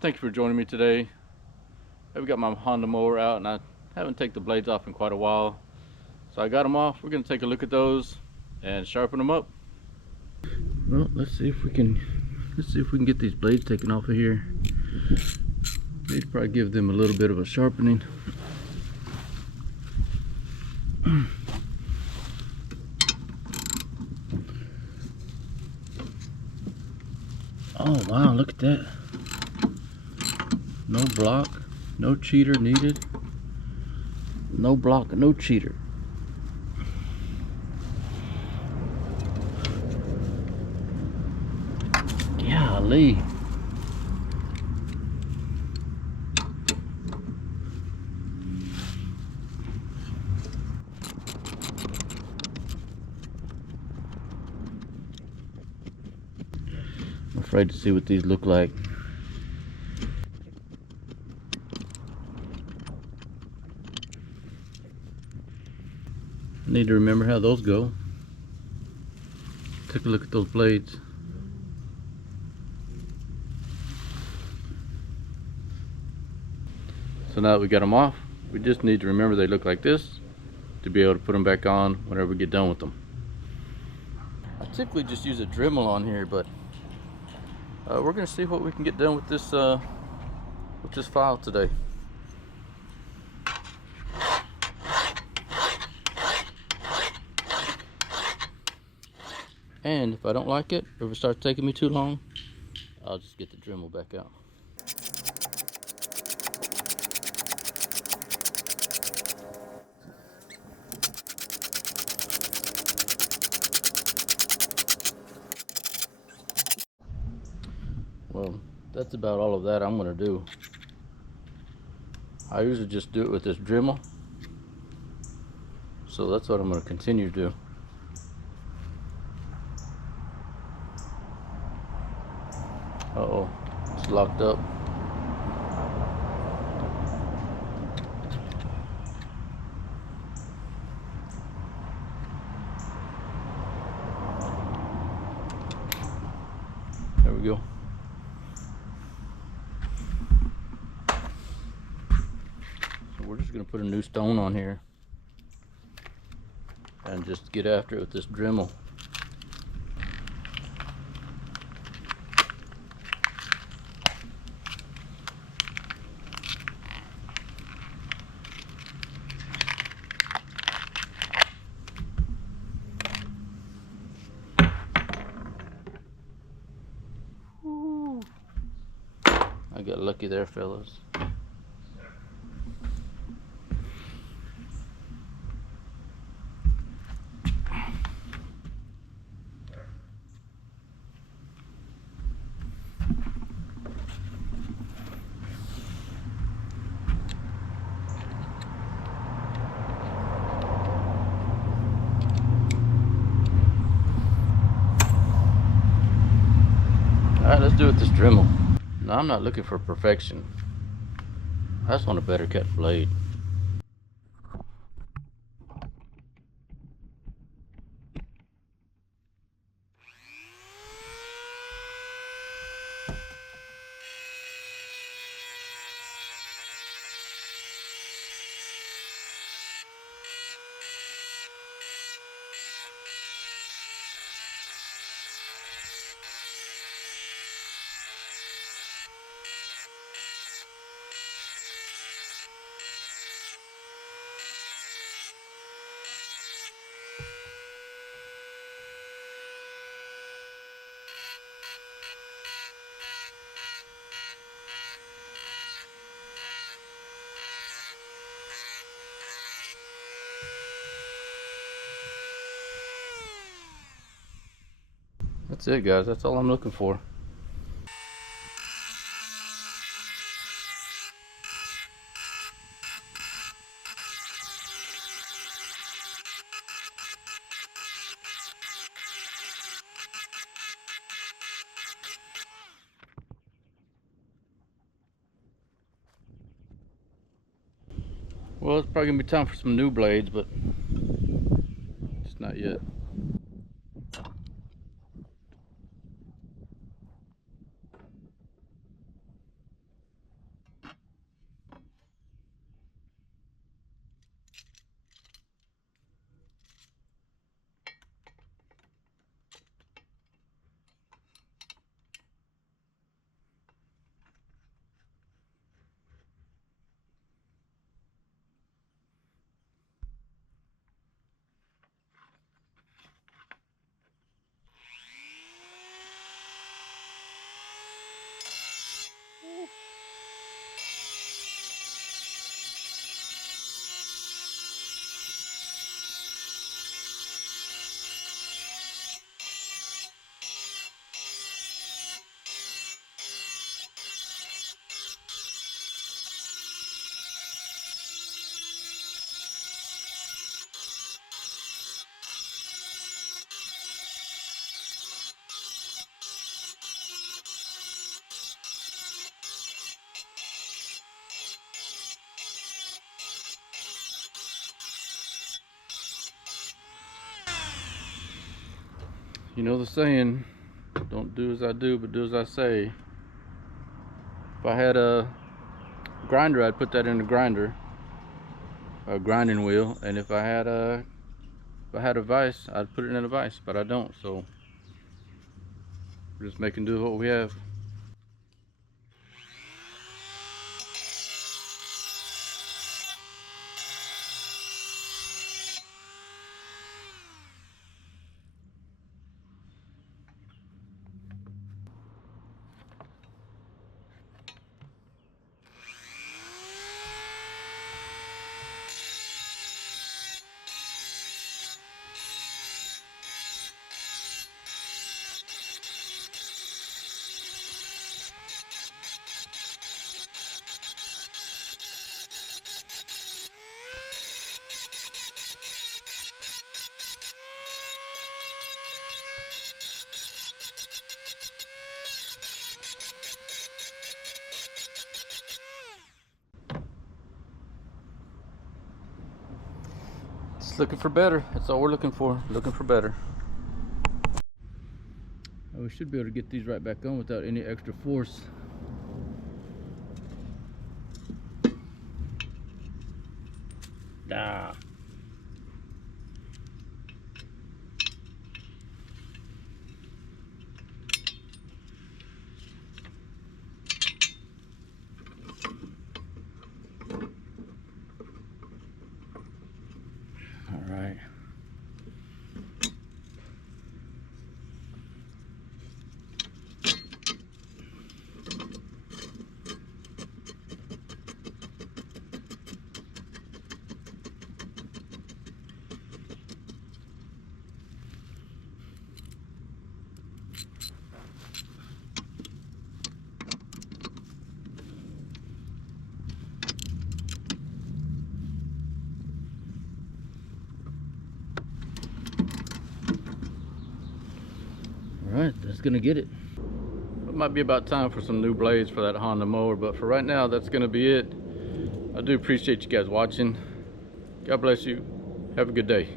Thank you for joining me today. I've got my Honda mower out and I haven't taken the blades off in quite a while. So I got them off. We're going to take a look at those and sharpen them up. Well, let's see if we can get these blades taken off of here. Maybe probably give them a little bit of a sharpening. Oh wow, look at that. No block, no cheater needed. No block, no cheater. Golly. I'm afraid to see what these look like. I need to remember how those go. Take a look at those blades. So now that we got them off, we just need to remember they look like this to be able to put them back on whenever we get done with them. I typically just use a Dremel on here, but we're going to see what we can get done with this file today. And if I don't like it, or if it starts taking me too long, I'll just get the Dremel back out. Well, that's about all of that I'm going to do. I usually just do it with this Dremel, so that's what I'm going to continue to do. Uh-oh, it's locked up. There we go. So we're just going to put a new stone on here and just get after it with this Dremel. I got lucky there, fellas. Alright, let's do it with this Dremel. Now, I'm not looking for perfection. I just want a better cut blade. That's it, guys. That's all I'm looking for. Well, it's probably gonna be time for some new blades, but it's not yet. You know the saying, don't do as I do, but do as I say. If I had a grinder, I'd put that in a grinder, a grinding wheel, and if I had a vise, I'd put it in a vise, but I don't, so we're just making do with what we have. Just looking for better. That's all we're looking for. Looking for better. We should be able to get these right back on without any extra force. Ah. All right. Alright, that's gonna get it. It might be about time for some new blades for that Honda mower, but for right now, that's gonna be it. I do appreciate you guys watching. God bless you. Have a good day.